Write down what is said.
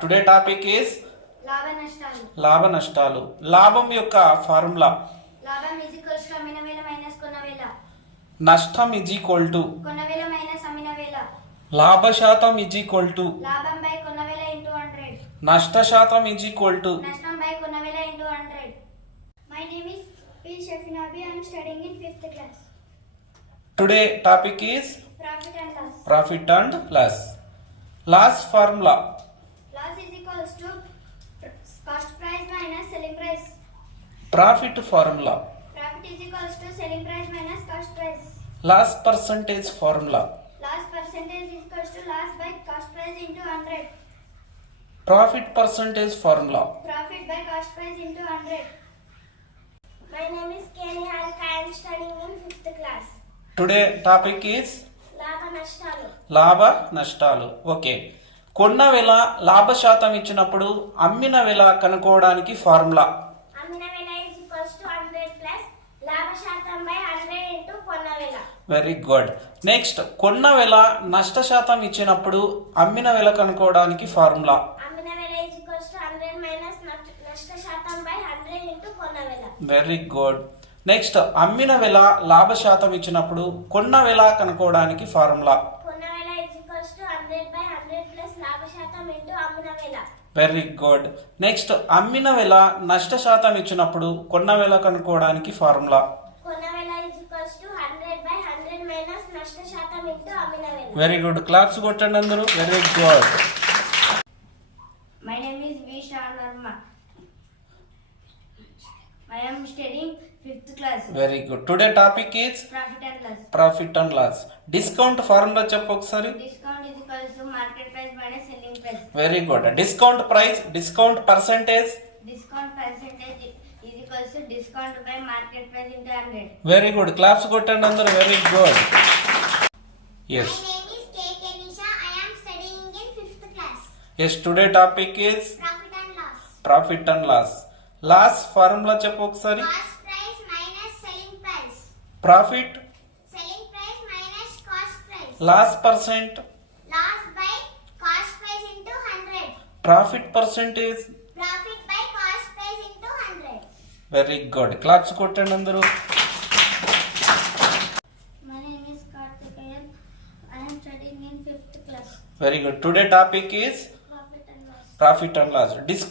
Today topic is లాభ నష్టాలు. లాభ నష్టాలు. లాభం యొక్క ఫార్ములా లాభం ఈజ్ ఈక్వల్స్ టు అమ్మిన వేల మైనస్ కొన్న వేల. నష్టం ఈజ్ ఈక్వల్ టు కొన్న వేల మైనస్ అమ్మిన వేల. లాభ శాతం ఈజ్ ఈక్వల్ టు లాభం బై కొన్న వేల ఇంటూ 100. నష్ట శాతం ఈజ్ ఈక్వల్ టు నష్టం బై కొన్న వేల ఇంటూ 100. My name is P. Shafinabi. I am studying in 5th class. Today topic is Profit and loss. Profit and loss. Loss formula Loss is equals to cost price minus selling price. Profit formula Profit is equals to selling price minus cost price. Loss percentage formula Loss percentage is equals to loss by cost price into 100. Profit percentage formula Profit by cost price into 100. My name is K. Niharika. I am studying in 5th class. Today topic is లాభ నష్టాలు. లాభ నష్టాలు. ఓకే, కొన్న వేళ లాభ శాతం ఇచ్చినప్పుడు అమ్మిన వేళ కనుక్కోవడానికి ఫార్ములా అమ్మిన వేల is equals to 100 plus లాభ శాతం by 100 into కొన్న వేల. Very good. నెక్స్ట్, కొన్న వేళ నష్ట శాతం ఇచ్చినప్పుడు అమ్మిన వేళ కనుక్కోవడానికి ఫార్ములా అమ్మిన వేల is equals to 100 minus నష్ట శాతం by 100 into కొన్న వేల. Very good. నెక్స్ట్, అమ్మిన వేళ లాభ శాతం ఇచ్చినప్పుడు కొన్న వేళ కనుక్కోవడానికి ఫార్ములా కొన్న వేల is equals to 100 by 100 plus లాభ శాతం into అమ్మిన వేల. Very good. నెక్స్ట్, అమ్మిన వేళ నష్ట శాతం ఇచ్చినప్పుడు కొన్న వేళ కనుక్కోవడానికి ఫార్ములా కొన్న వేల is equals to 100 by 100 minus నష్ట శాతం into అమ్మిన వేల. Very good. క్లాప్స్ కొట్టండి అందరూ. Very good. My name is V. Shan Verma. I am studying 5th class. Very good. Today topic is Profit and loss. Profit and loss. Discount formula చెప్పు ఒకసారి. Discount is equals to market price minus selling price. Very good. Discount price, discount percentage. Discount percentage is equals to discount by market price into 100. Very good. Claps కొట్టండి అందరూ. Very good. Yes My name is K. Kenisha. I am studying in 5th class. Yes today topic is Profit and loss. Profit and loss. Loss formula చెప్పు ఒకసారి. Cost price minus selling price. Profit, Selling price minus cost price. Loss percent, Loss by cost price into 100. Profit percentage. Profit by cost price into 100. Very good. Claps కొట్టండి అందరూ. My name is Karthikeyan. I am studying in 5th class. Very good. Today topic is Profit and loss. Profit and loss. Discount